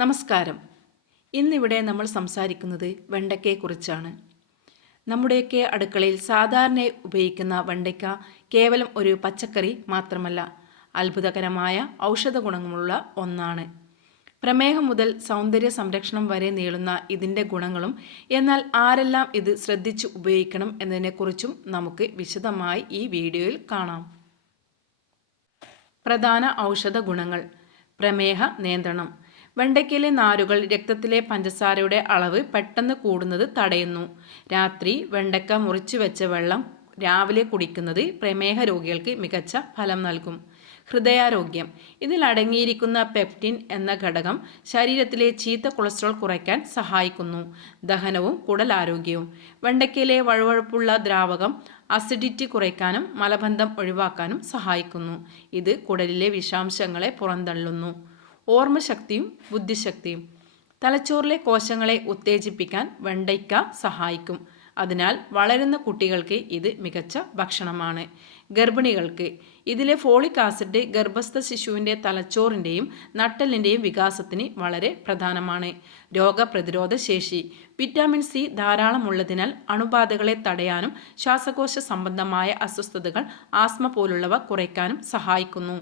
നമസ്കാരം. ഇന്നിവിടെ നമ്മൾ സംസാരിക്കുന്നത് വെണ്ടയ്ക്കയെക്കുറിച്ചാണ്. നമ്മുടെയൊക്കെ അടുക്കളയിൽ സാധാരണ ഉപയോഗിക്കുന്ന വെണ്ടയ്ക്ക കേവലം ഒരു പച്ചക്കറി മാത്രമല്ല, അത്ഭുതകരമായ ഔഷധ ഗുണങ്ങളുള്ള ഒന്നാണ്. പ്രമേഹം മുതൽ സൗന്ദര്യ സംരക്ഷണം വരെ നീളുന്ന ഇതിൻ്റെ ഗുണങ്ങളും, എന്നാൽ ആരെല്ലാം ഇത് ശ്രദ്ധിച്ച് ഉപയോഗിക്കണം എന്നതിനെക്കുറിച്ചും നമുക്ക് വിശദമായി ഈ വീഡിയോയിൽ കാണാം. പ്രധാന ഔഷധ ഗുണങ്ങൾ. പ്രമേഹ നിയന്ത്രണം. വെണ്ടയ്ക്കയിലെ നാരുകൾ രക്തത്തിലെ പഞ്ചസാരയുടെ അളവ് പെട്ടെന്ന് കൂടുന്നത് തടയുന്നു. രാത്രി വെണ്ടയ്ക്ക മുറിച്ചു വെച്ച വെള്ളം രാവിലെ കുടിക്കുന്നത് പ്രമേഹ രോഗികൾക്ക് മികച്ച ഫലം നൽകും. ഹൃദയാരോഗ്യം. ഇതിൽ അടങ്ങിയിരിക്കുന്ന പെപ്റ്റിൻ എന്ന ഘടകം ശരീരത്തിലെ ചീത്ത കൊളസ്ട്രോൾ കുറയ്ക്കാൻ സഹായിക്കുന്നു. ദഹനവും കുടലാരോഗ്യവും. വെണ്ടയ്ക്കയിലെ വഴുവഴുപ്പുള്ള ദ്രാവകം അസിഡിറ്റി കുറയ്ക്കാനും മലബന്ധം ഒഴിവാക്കാനും സഹായിക്കുന്നു. ഇത് കുടലിലെ വിഷാംശങ്ങളെ പുറന്തള്ളുന്നു. ഓർമ്മശക്തിയും ബുദ്ധിശക്തിയും. തലച്ചോറിലെ കോശങ്ങളെ ഉത്തേജിപ്പിക്കാൻ വെണ്ടയ്ക്ക സഹായിക്കും. അതിനാൽ വളരുന്ന കുട്ടികൾക്ക് ഇത് മികച്ച ഭക്ഷണമാണ്. ഗർഭിണികൾക്ക് ഇതിലെ ഫോളിക് ആസിഡ് ഗർഭസ്ഥ ശിശുവിൻ്റെ തലച്ചോറിൻ്റെയും നട്ടെല്ലിൻ്റെയും വികാസത്തിന് വളരെ പ്രധാനമാണ്. രോഗപ്രതിരോധ ശേഷി. വിറ്റാമിൻ സി ധാരാളമുള്ളതിനാൽ അണുബാധകളെ തടയാനും ശ്വാസകോശ സംബന്ധമായ അസ്വസ്ഥതകൾ, ആസ്മ പോലുള്ളവ കുറയ്ക്കാനും സഹായിക്കുന്നു.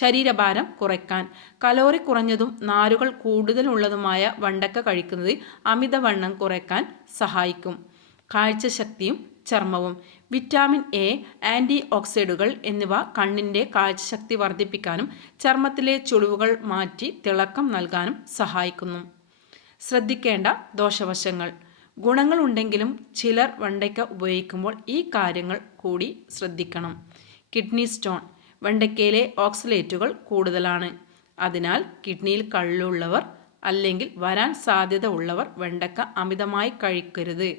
ശരീരഭാരം കുറയ്ക്കാൻ. കലോറി കുറഞ്ഞതും നാരുകൾ കൂടുതലുള്ളതുമായ വെണ്ടയ്ക്ക കഴിക്കുന്നത് അമിതവണ്ണം കുറയ്ക്കാൻ സഹായിക്കും. കാഴ്ചശക്തിയും ചർമ്മവും. വിറ്റാമിൻ എ, ആൻറ്റി ഓക്സിഡന്റുകൾ എന്നിവ കണ്ണിൻ്റെ കാഴ്ചശക്തി വർദ്ധിപ്പിക്കാനും ചർമ്മത്തിലെ ചുളിവുകൾ മാറ്റി തിളക്കം നൽകാനും സഹായിക്കുന്നു. ശ്രദ്ധിക്കേണ്ട ദോഷവശങ്ങൾ. ഗുണങ്ങളുണ്ടെങ്കിലും ചിലർ വെണ്ടയ്ക്ക ഉപയോഗിക്കുമ്പോൾ ഈ കാര്യങ്ങൾ കൂടി ശ്രദ്ധിക്കണം. Kidney stone. വെണ്ടയ്ക്കയിലെ ഓക്സലേറ്റുകൾ കൂടുതലാണ്. അതിനാൽ കിഡ്നിയിൽ കള്ളുള്ളവർ അല്ലെങ്കിൽ വരാൻ സാധ്യത ഉള്ളവർ വെണ്ടയ്ക്ക അമിതമായി കഴിക്കരുത്.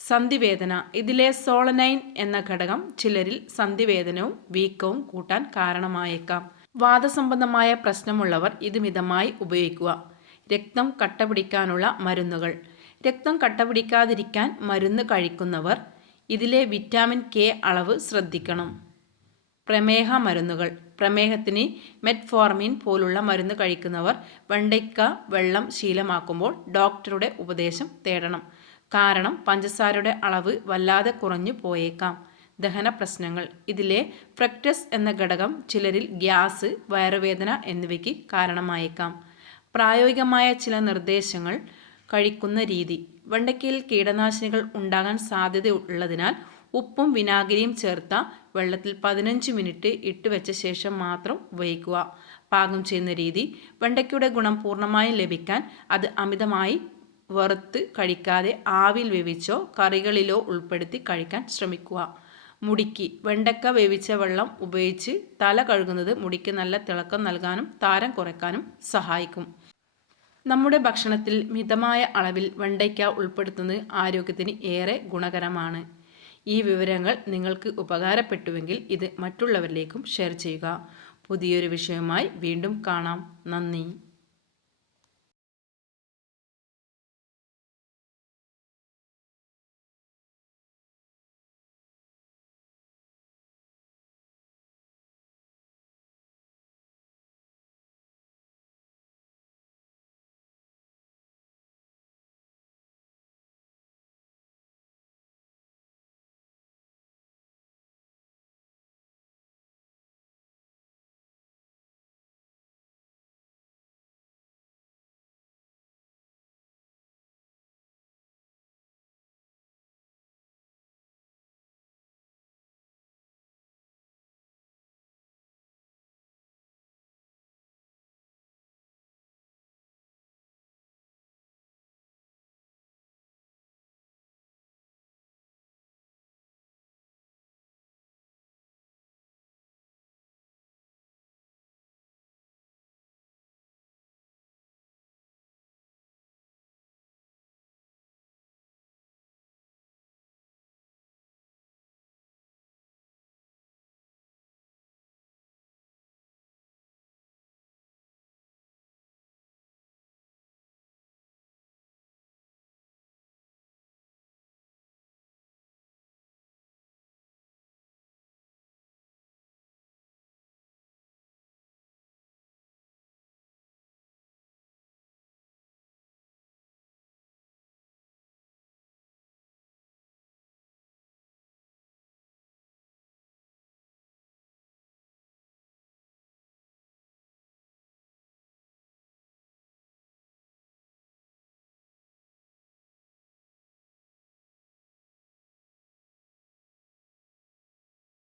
സന്ധിവേദന. ഇതിലെ സോളനൈൻ എന്ന ഘടകം ചിലരിൽ സന്ധിവേദനവും വീക്കവും കൂട്ടാൻ കാരണമായേക്കാം. വാതസംബന്ധമായ പ്രശ്നമുള്ളവർ ഇത് മിതമായി ഉപയോഗിക്കുക. രക്തം കട്ടപിടിക്കാനുള്ള മരുന്നുകൾ. രക്തം കട്ടപിടിക്കാതിരിക്കാൻ മരുന്ന് കഴിക്കുന്നവർ ഇതിലെ വിറ്റാമിൻ കെ അളവ് ശ്രദ്ധിക്കണം. പ്രമേഹ മരുന്നുകൾ. പ്രമേഹത്തിന് മെറ്റ്ഫോർമിൻ പോലുള്ള മരുന്ന് കഴിക്കുന്നവർ വെണ്ടയ്ക്ക വെള്ളം ശീലമാക്കുമ്പോൾ ഡോക്ടറുടെ ഉപദേശം തേടണം. കാരണം പഞ്ചസാരയുടെ അളവ് വല്ലാതെ കുറഞ്ഞു പോയേക്കാം. ദഹന പ്രശ്നങ്ങൾ. ഇതിലെ ഫ്രക്ടസ് എന്ന ഘടകം ചിലരിൽ ഗ്യാസ്, വയറുവേദന എന്നിവയ്ക്ക് കാരണമായേക്കാം. പ്രായോഗികമായ ചില നിർദ്ദേശങ്ങൾ. കഴിക്കുന്ന രീതി. വെണ്ടയ്ക്കയിൽ കീടനാശിനികൾ ഉണ്ടാകാൻ സാധ്യതയുള്ളതിനാൽ ഉപ്പും വിനാഗിരിയും ചേർത്ത വെള്ളത്തിൽ 15 മിനിറ്റ് ഇട്ടുവെച്ച ശേഷം മാത്രം ഉപയോഗിക്കുക. പാകം ചെയ്യുന്ന രീതി. വെണ്ടയ്ക്കയുടെ ഗുണം പൂർണ്ണമായും ലഭിക്കാൻ അത് അമിതമായി വറുത്ത് കഴിക്കാതെ ആവിയിൽ വേവിച്ചോ കറികളിലോ ഉൾപ്പെടുത്തി കഴിക്കാൻ ശ്രമിക്കുക. മുടിക്ക്. വെണ്ടയ്ക്ക വേവിച്ച വെള്ളം ഉപയോഗിച്ച് തല കഴുകുന്നത് മുടിക്ക് നല്ല തിളക്കം നൽകാനും താരം കുറയ്ക്കാനും സഹായിക്കും. നമ്മുടെ ഭക്ഷണത്തിൽ മിതമായ അളവിൽ വെണ്ടയ്ക്ക ഉൾപ്പെടുത്തുന്നത് ആരോഗ്യത്തിന് ഏറെ ഗുണകരമാണ്. ഈ വിവരങ്ങൾ നിങ്ങൾക്ക് ഉപകാരപ്പെട്ടുവെങ്കിൽ ഇത് മറ്റുള്ളവരിലേക്കും ഷെയർ ചെയ്യുക. പുതിയൊരു വിഷയവുമായി വീണ്ടും കാണാം. നന്ദി.